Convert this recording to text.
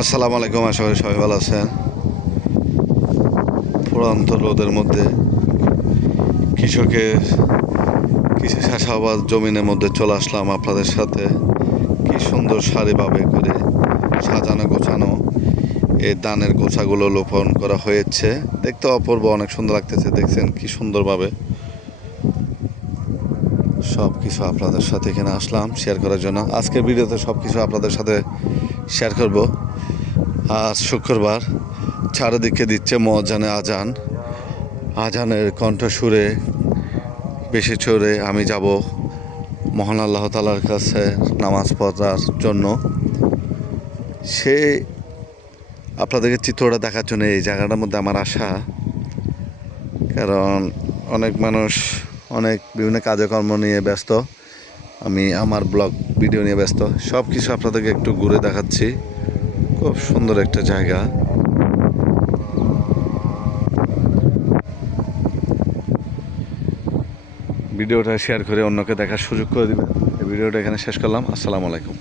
আসসালামু আলাইকুম, আশা করি সবাই ভালো আছেন। ফুরন্ত রোদের মধ্যে কৃষকের কিছু চাষাবাদ জমিনের মধ্যে চলে আসলাম আপনাদের সাথে। কি সুন্দর সারিভাবে করে সাজানো গোছানো এই ধানের গোছাগুলো রোপণ করা হয়েছে। দেখতে অপূর্ব, অনেক সুন্দর লাগতেছে। দেখছেন কি সুন্দরভাবে সব কিছু আপনাদের সাথে এখানে আসলাম শেয়ার করার জন্য। আজকের ভিডিওতে সব কিছু আপনাদের সাথে শেয়ার করব। আজ শুক্রবার, চারিদিকে দিচ্ছে ময়দানে আজান। আজানের কণ্ঠসুরে বেশি চড়ে আমি যাব মহান আল্লাহ তাআলার কাছে নামাজ পড়ার জন্য। সে আপনাদেরকে চিত্রটা দেখার জন্য এই জায়গাটার মধ্যে আমার আসা। কারণ অনেক মানুষ অনেক বিভিন্ন কাজকর্ম নিয়ে ব্যস্ত, আমি আমার ব্লগ ভিডিও নিয়ে ব্যস্ত। সব কিছু আপনাদেরকে একটু ঘুরে দেখাচ্ছি। খুব সুন্দর একটা জায়গা। ভিডিওটা শেয়ার করে অন্যকে দেখার সুযোগ করে দিবেন। এই ভিডিওটা এখানে শেষ করলাম। আসসালামু আলাইকুম।